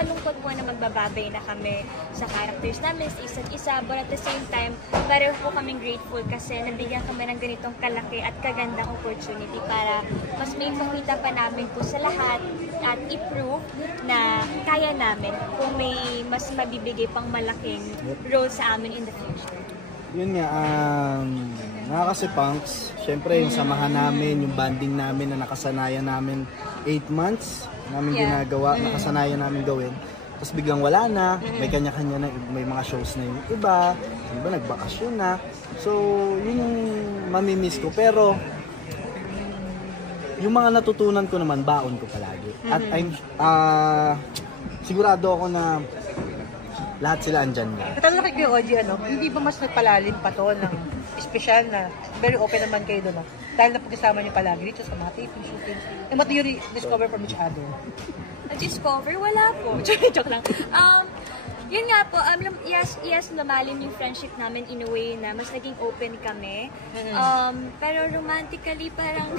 nakakalungkot po na magbababay na kami sa characters namin, sa isa't isa. But at the same time, pareho po kaming grateful kasi nabigyan kami ng ganitong kalaki at kagandang opportunity para mas may makita pa namin po sa lahat at i-prove na kaya namin kung may mas mabibigay pang malaking role sa amin in the future. Yun nga, nga kasi punks, syempre yung samahan namin, yung banding namin na nakasanayan namin 8 months namin ginagawa, nakasanayan namin gawin. Tapos biglang wala na, may kanya-kanya na, may mga shows na yung iba nagbakasyon na. So, yun yung mamimiss ko. Pero, yung mga natutunan ko naman, baon ko palagi. At I'm, sigurado ako na lahat sila andyan na. Katanong kay Oji, hindi ba mas nagpalalim pa to ng special na very open naman kayo doon, dahil napag-isama niyo palagi dito sa mga taping, shooting. And what do you discover from each other? Discover? Wala po. Joke lang. Yun nga po, yes, lumalim yung friendship namin in a way na mas naging open kami. Pero romantically, parang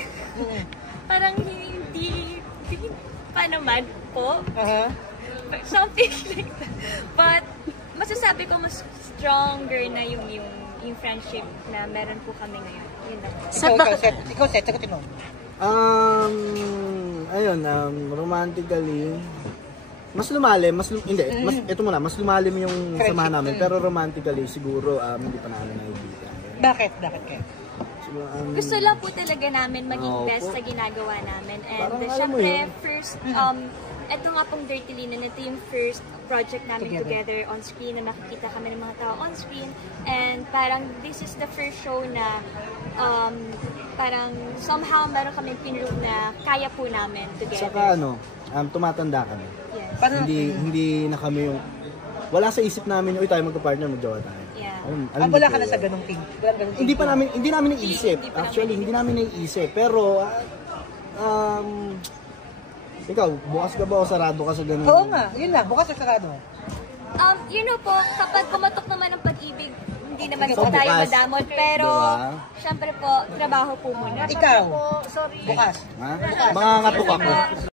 hindi pa naman po. Something like that. But masasabi ko mas stronger na yung friendship na meron po kami ngayon. Yun lang. Ikaw, Seth, sagutin mo. Ayun, romantically, mas lumalim, ito muna, mas lumalim yung samahan namin, pero romantically, siguro, hindi pa namin naibigan. Bakit kayo? Gusto lang po talaga namin maging best sa ginagawa namin. And syempre, first, ito nga pong Dirty Linen, ito yung first project namin together on screen na makikita kami ng mga tao on screen. And parang this is the first show na parang somehow meron kami pinrove na kaya po namin together. Saka tumatanda kami. Yes. Hindi na kami yung, wala sa isip namin, uy tayo magka-partner, magjowa tayo. Yeah. Wala ka na sa ganong thing? Hindi namin naiisip. Actually, hindi namin naiisip. Pero, ikaw, bukas ka ba o sarado ka sa ganun? Oo nga, yun lang, bukas o sarado. You know po, kapag kumatok naman ang pag-ibig, hindi naman po tayo madamot. Pero, syempre po, trabaho po muna. Ikaw, bukas. Ha? Mga ngatok ako.